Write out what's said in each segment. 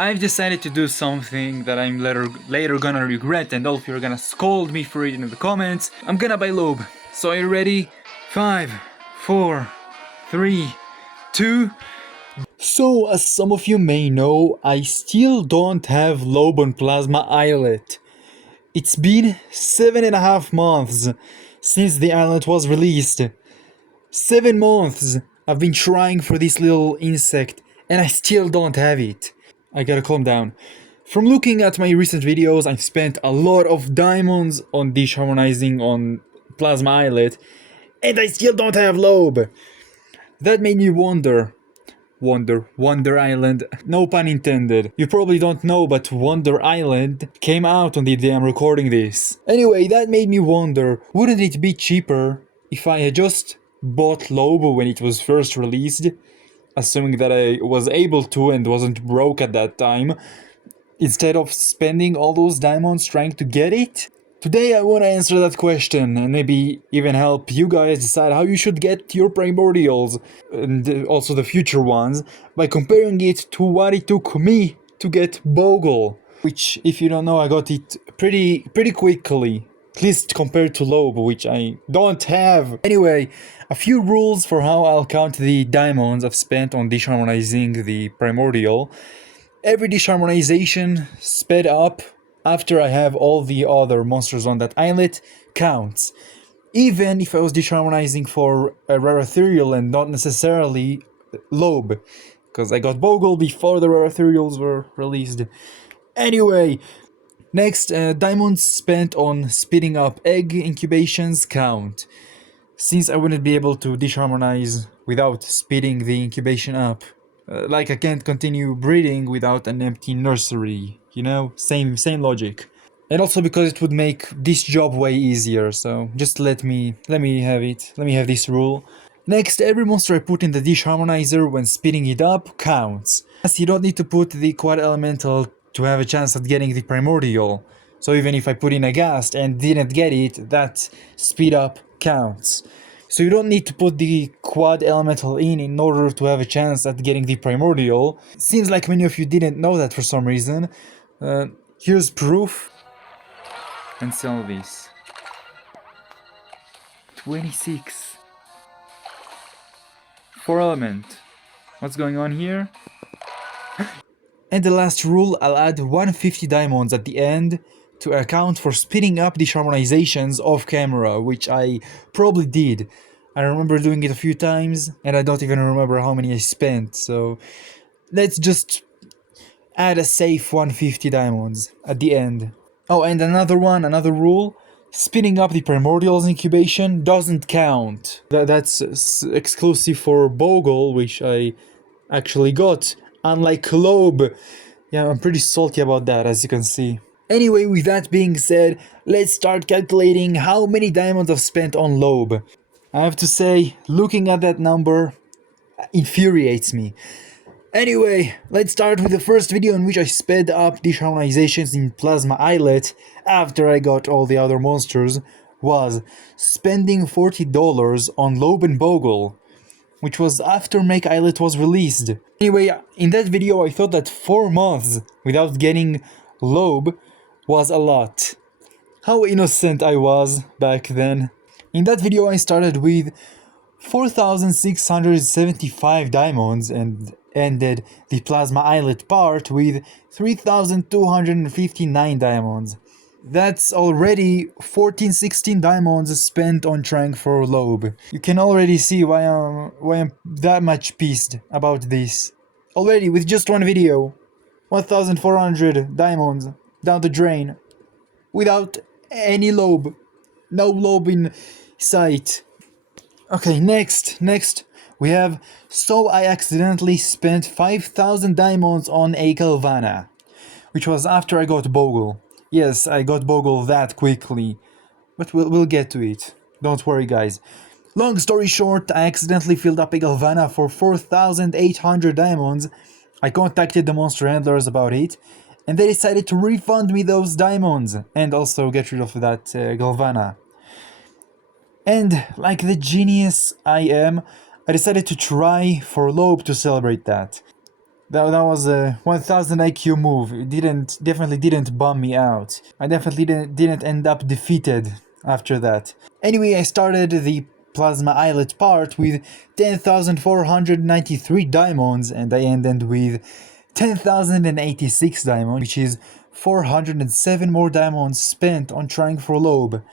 I've decided to do something that I'm later gonna regret, and all of you are gonna scold me for it in the comments. I'm gonna buy Lowb. So are you ready? 5, 4, 3, 2. So, as some of you may know, I still don't have Lowb on Plasma Islet. It's been 7.5 months since the islet was released. 7 months I've been trying for this little insect and I still don't have it. I gotta calm down. From looking at my recent videos, I've spent a lot of diamonds on Dishharmonizing on Plasma Islet and I still don't have Lowb. That made me wonder, Wonder Island, no pun intended. You probably don't know, but Wonder Island came out on the day I'm recording this. Anyway, that made me wonder, wouldn't it be cheaper if I had just bought Lowb when it was first released, assuming that I was able to and wasn't broke at that time, instead of spending all those diamonds trying to get it? Today I want to answer that question and maybe even help you guys decide how you should get your Primordials and also the future ones by comparing it to what it took me to get Bogle, which, if you don't know, I got it pretty quickly, at least compared to Lowb, which I don't have. Anyway, a few rules for how I'll count the diamonds I've spent on Dishharmonizing the Primordial. Every Dishharmonization sped up after I have all the other monsters on that islet counts. Even if I was Dishharmonizing for a rare ethereal and not necessarily Lowb, because I got Bogle before the rare ethereals were released. Anyway, next, diamonds spent on speeding up egg incubations count. Since I wouldn't be able to Dishharmonize without speeding the incubation up. Like I can't continue breeding without an empty nursery, you know? Same logic. And also because it would make this job way easier, so just let me have it. Let me have this rule. Next, every monster I put in the Dishharmonizer when speeding it up counts. As you don't need to put the quad elemental to have a chance at getting the primordial. So even if I put in a ghast and didn't get it, that speed up counts. So you don't need to put the quad elemental in order to have a chance at getting the primordial. Seems like many of you didn't know that for some reason. Here's proof. And sell this. 26. 4 element. What's going on here? And the last rule, I'll add 150 diamonds at the end to account for speeding up the Dishharmonizations off camera, which I probably did. I remember doing it a few times, and I don't even remember how many I spent, so let's just add a safe 150 diamonds at the end. Oh, and another rule, speeding up the Primordials incubation doesn't count. That's exclusive for Bogle, which I actually got, unlike Lowb. Yeah, I'm pretty salty about that, as you can see. Anyway, with that being said, let's start calculating how many diamonds I've spent on Lowb. I have to say, looking at that number infuriates me. Anyway, let's start with the first video in which I sped up Dishharmonizations in Plasma Islet after I got all the other monsters, was spending $40 on Lowb and Bogle, which was after Make Islet was released. Anyway, in that video I thought that 4 months without getting Lowb was a lot. How innocent I was back then. In that video I started with 4,675 diamonds and ended the Plasma Islet part with 3,259 diamonds. That's already 14-16 diamonds spent on trying for Lowb. You can already see why I'm that much pissed about this. Already with just one video. 1,400 diamonds down the drain. Without any Lowb. No Lowb in sight. Okay, next we have so I accidentally spent 5,000 diamonds on a Galvana, which was after I got Bogle. Yes, I got Bogle that quickly, but we'll get to it. Don't worry, guys. Long story short, I accidentally filled up a Galvana for 4,800 diamonds. I contacted the monster handlers about it, and they decided to refund me those diamonds and also get rid of that Galvana. And like the genius I am, I decided to try for Lowb to celebrate that. That was a 1000 IQ move. It definitely didn't bum me out. I definitely didn't end up defeated after that. Anyway, I started the Plasma Islet part with 10,493 diamonds, and I ended with 10,086 diamonds, which is 407 more diamonds spent on trying for Lowb.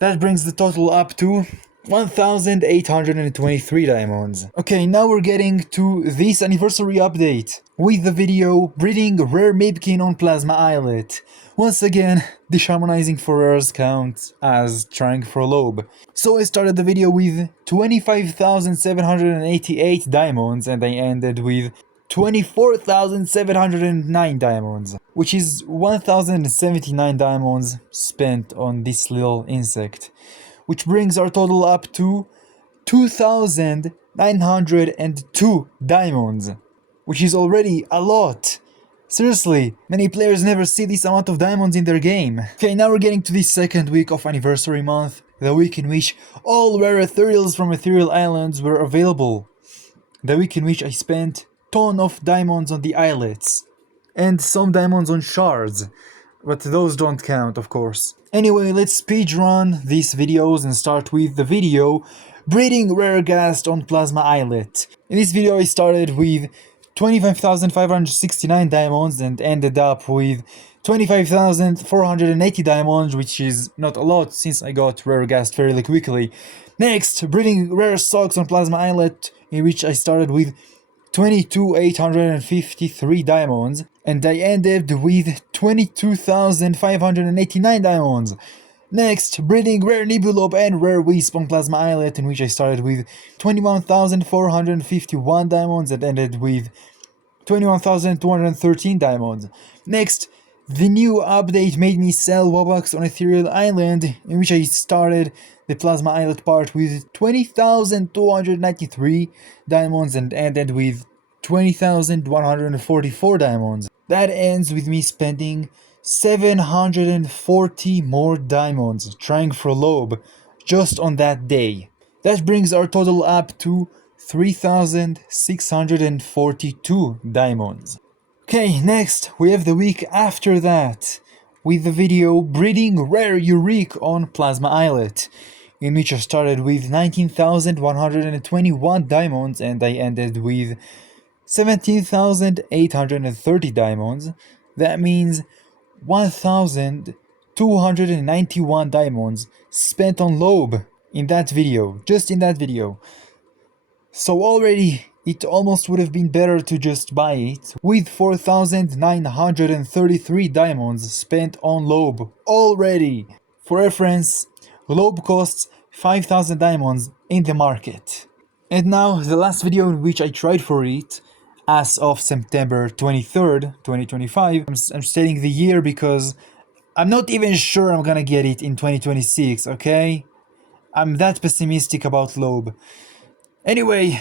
That brings the total up to 1,823 diamonds. Okay, now we're getting to this anniversary update with the video breeding rare Mapkin on Plasma Islet. Once again, Dishharmonizing for rares count as trying for Lowb. So I started the video with 25,788 diamonds and I ended with 24,709 diamonds, which is 1,079 diamonds spent on this little insect, which brings our total up to 2,902 diamonds, which is already a lot. Seriously, many players never see this amount of diamonds in their game. Okay, now we're getting to the second week of anniversary month, the week in which all rare ethereals from Ethereal Islands were available. The week in which I spent ton of diamonds on the islets, and some diamonds on shards, but those don't count, of course. Anyway, let's speedrun these videos and start with the video breeding rare ghast on Plasma Islet. In this video I started with 25,569 diamonds and ended up with 25,480 diamonds, which is not a lot since I got rare ghast fairly quickly. Next, breeding rare socks on Plasma Islet, in which I started with 22,853 diamonds and I ended with 22,589 diamonds. Next, breeding rare Lowb and rare Wisp on Plasma Islet, in which I started with 21,451 diamonds and ended with 21,213 diamonds. Next, the new update made me sell Wobbucks on Ethereal Island, in which I started the Plasma Islet part with 20,293 diamonds and ended with 20,144 diamonds. That ends with me spending 740 more diamonds trying for Lowb just on that day. That brings our total up to 3,642 diamonds. Okay, next we have the week after that, with the video breeding rare Eureka on Plasma Islet, in which I started with 19,121 diamonds and I ended with 17,830 diamonds. That means 1,291 diamonds spent on Lowb in that video, just in that video. So already it almost would have been better to just buy it, with 4,933 diamonds spent on Lowb already. For reference, Lowb costs 5,000 diamonds in the market. And now the last video in which I tried for it, as of September 23rd, 2025. I'm stating the year because I'm not even sure I'm gonna get it in 2026, okay? I'm that pessimistic about Lowb. Anyway,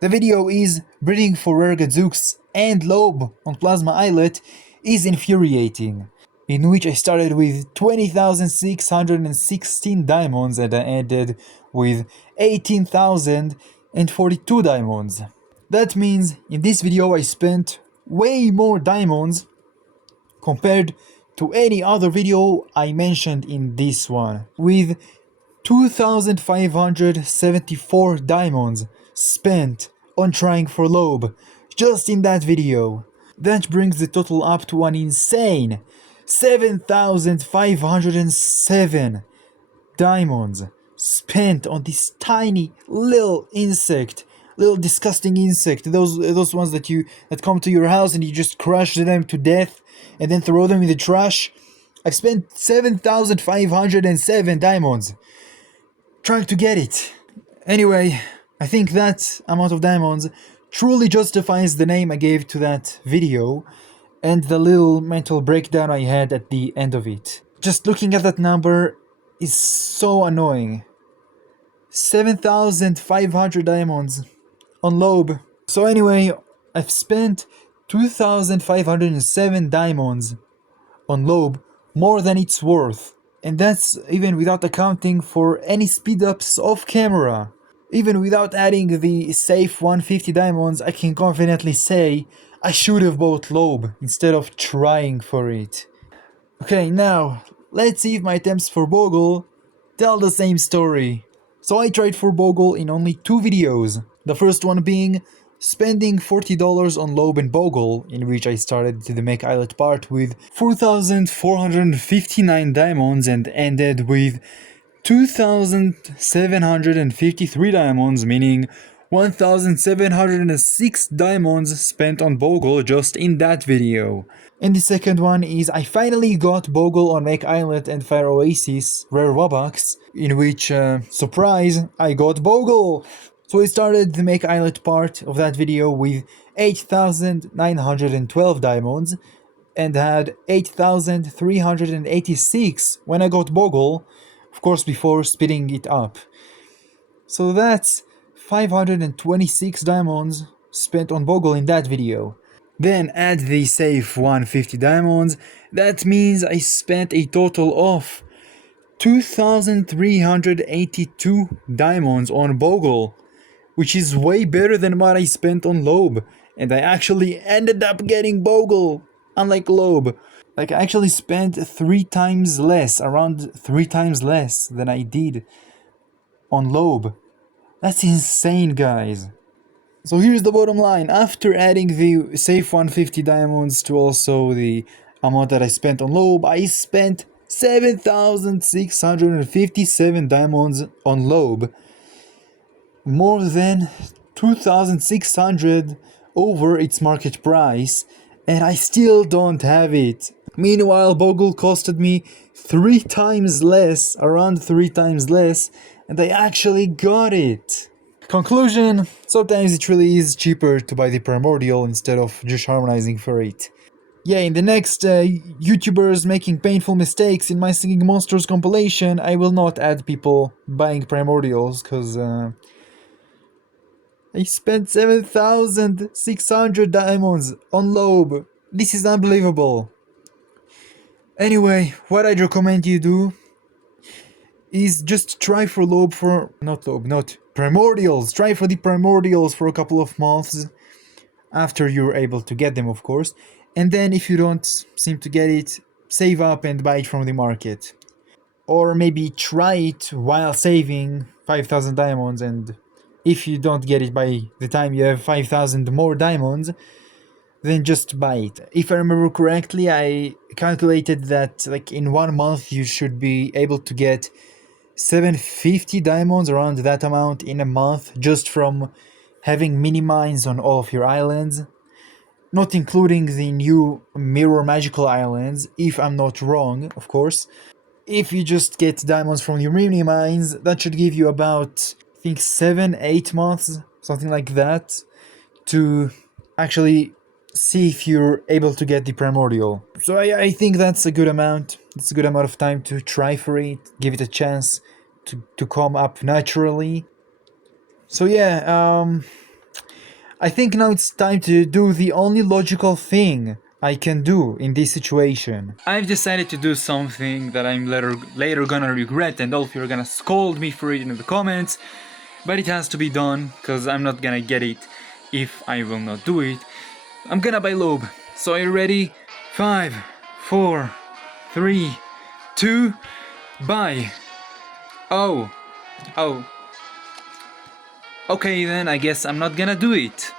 the video is breeding for rare Gadzooks and Lowb on Plasma Islet is infuriating, in which I started with 20,616 diamonds and I ended with 18,042 diamonds. That means in this video I spent way more diamonds compared to any other video I mentioned in this one, with 2,574 diamonds spent on trying for Lowb just in that video. That brings the total up to an insane 7,507 diamonds spent on this tiny little insect, little disgusting insect, those ones that come to your house and you just crush them to death and then throw them in the trash. I've spent 7,507 diamonds trying to get it. Anyway, I think that amount of diamonds truly justifies the name I gave to that video and the little mental breakdown I had at the end of it. Just looking at that number is so annoying. 7,500 diamonds on Lowb. So anyway, I've spent 2,507 diamonds on Lowb, more than it's worth. And that's even without accounting for any speed ups off camera. Even without adding the safe 150 diamonds, I can confidently say I should have bought Lowb instead of trying for it. Okay, now, let's see if my attempts for Bogle tell the same story. So I tried for Bogle in only 2 videos. The first one being spending $40 on Lowb and Bogle, in which I started the Make Islet part with 4,459 diamonds and ended with 2,753 diamonds, meaning 1,706 diamonds spent on Bogle just in that video. And the second one is I finally got Bogle on Make Islet and Fire Oasis rare Robux, in which, surprise, I got Bogle! So I started the Make Islet part of that video with 8,912 diamonds and had 8,386 when I got Bogle, of course before speeding it up. So that's 526 diamonds spent on Bogle in that video. Then add the safe 150 diamonds, that means I spent a total of 2,382 diamonds on Bogle, which is way better than what I spent on Lowb, and I actually ended up getting Bogle, unlike Lowb. Like, I actually spent 3 times less, around 3 times less than I did on Lowb. That's insane, guys. So here's the bottom line. After adding the safe 150 diamonds to also the amount that I spent on Lowb, I spent 7,657 diamonds on Lowb. More than 2,600 over its market price, and I still don't have it. Meanwhile, Bogle costed me 3 times less, around 3 times less, and I actually got it. Conclusion, sometimes it really is cheaper to buy the Primordial instead of Dishharmonizing for it. Yeah, in the next YouTubers making painful mistakes in my Singing Monsters compilation, I will not add people buying Primordials, cause I spent 7,600 diamonds on Lowb. This is unbelievable. Anyway, what I'd recommend you do is just try for Primordials. Try for the Primordials for a couple of months after you're able to get them, of course. And then if you don't seem to get it, save up and buy it from the market. Or maybe try it while saving 5,000 diamonds, and if you don't get it by the time you have 5,000 more diamonds, then just buy it. If I remember correctly, I calculated that like in 1 month you should be able to get 750 diamonds, around that amount in a month, just from having mini mines on all of your islands. Not including the new mirror magical islands, if I'm not wrong, of course. If you just get diamonds from your mini mines, that should give you about, I think, 7-8 months, something like that, to actually see if you're able to get the Primordial. So I think that's a good amount. It's a good amount of time to try for it, give it a chance to come up naturally. So yeah, I think now it's time to do the only logical thing I can do in this situation. I've decided to do something that I'm later gonna regret, and all of you are gonna scold me for it in the comments, but it has to be done, because I'm not gonna get it if I will not do it. I'm gonna buy Lowb. So are you ready? 5, 4, 3, 2, buy. Oh. Okay, then I guess I'm not gonna do it.